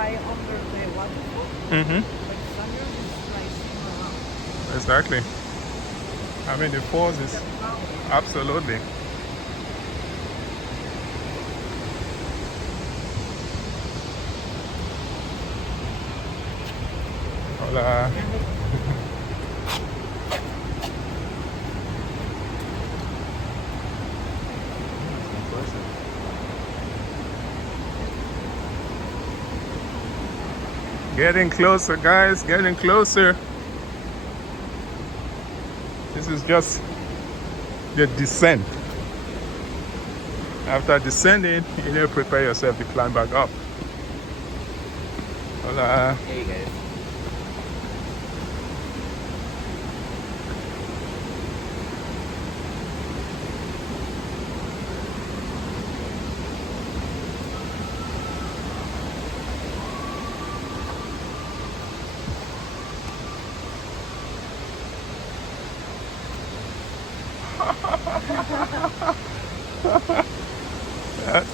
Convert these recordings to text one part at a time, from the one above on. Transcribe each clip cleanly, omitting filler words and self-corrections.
right under the waterfall. Mm-hmm. But Sanders is like sitting around. Exactly. I mean, the falls is absolutely. Hola. Getting closer, guys, getting closer. This is just the descent. After descending, you need to prepare yourself to climb back up. Hola. Hey guys.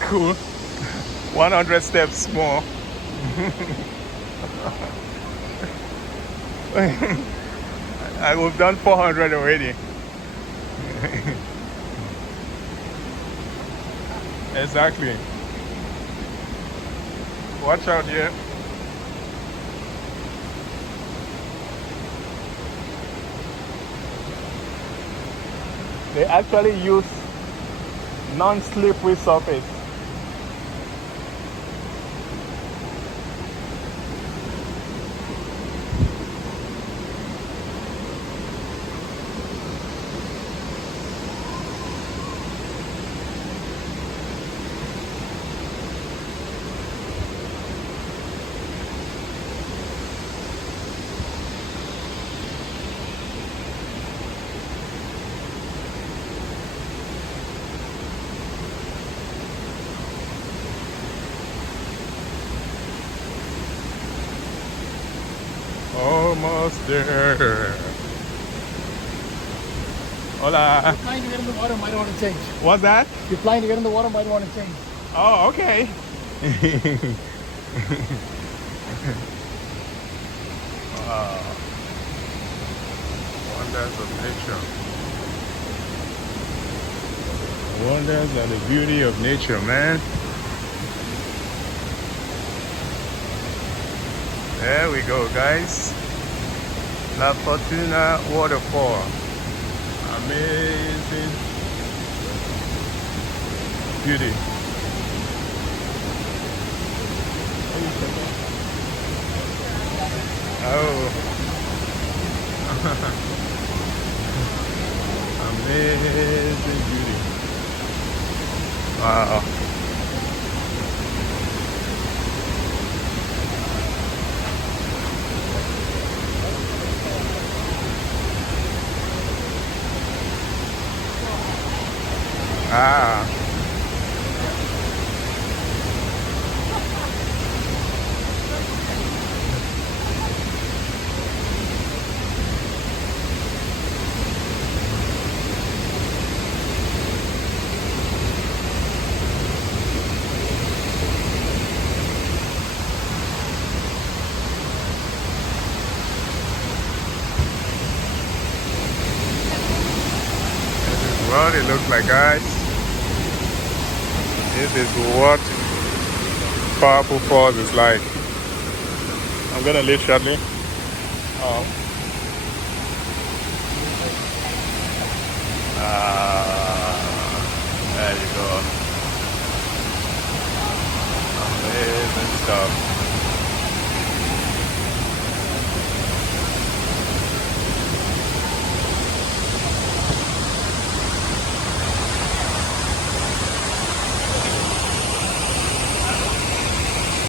Cool. 100 steps more. We've done 400 already. Exactly. Watch out here. They actually use non-slippery surface. Almost there. Hola. You're flying to get in the water, might want to change. What's that? You're flying to get in the water, might want to change. Oh, okay. Wow. Wonders of nature. Wonders and the beauty of nature, man. There we go, guys. La Fortuna Waterfall. Amazing beauty. Oh. Amazing beauty. Wow. Ah. This is what it looks like, guys. This is what Powerful Falls is like. I'm gonna leave shortly. There you go. Amazing stuff.